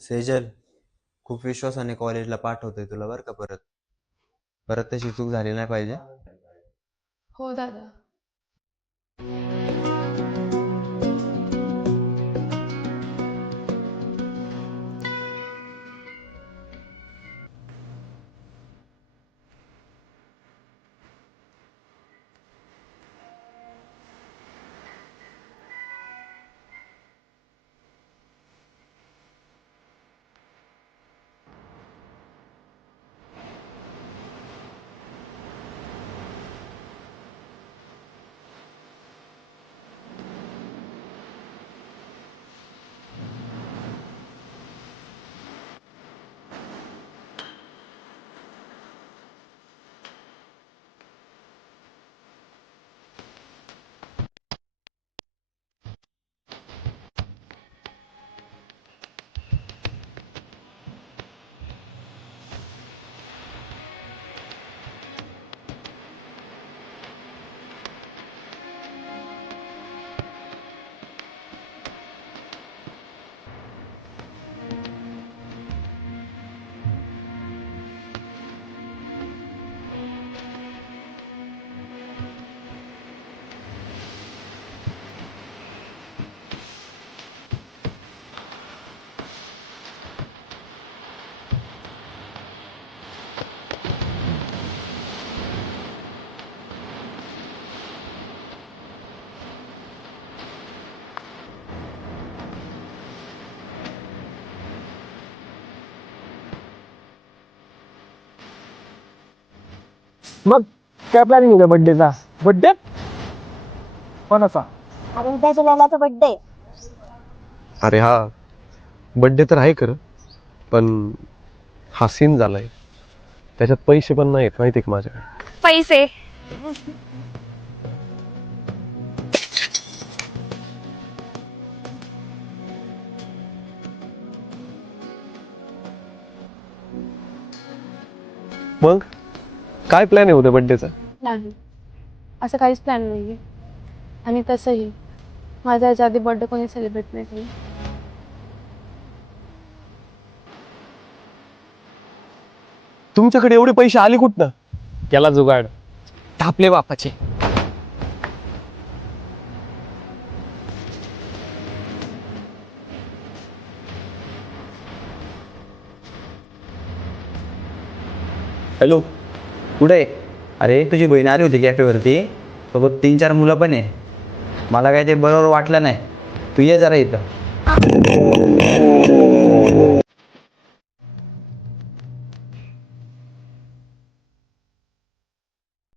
सेजल खूप विश्वासाने कॉलेजला पाठवतोय तुला बरं का परत? परत तशी चूक झाली नाही पाहिजे? हो दादा. मग काय प्लॅनिंग होता बर्थडेचा बर्थडे कोणाचा? अरे उद्याच्या लैलाचा बर्थडे अरे हा बड्डे तर आहे खरं पण हा सीन झालाय. त्याच्यात पैसे पण नाहीत माहिती का माझ्याकडे? पैसे. मग? काय प्लॅन आहे उद्या बड्डेचा नाही असं काहीच प्लॅन नाही आहे आणि तसंही माझ्या याच्या आधी बर्थडे कोणी सेलिब्रेट नाही केली. तुमच्याकडे एवढे पैसे आले कुठनं? केला जुगाड. तापले बापाचे. हॅलो कुठे? आहे अरे तुझी बहीण आली होती कॅफेवरती सोबत तीन चार मुलं पण आहे. मला काय ते बरोबर वाटलं नाही. तू ये जरा इथं.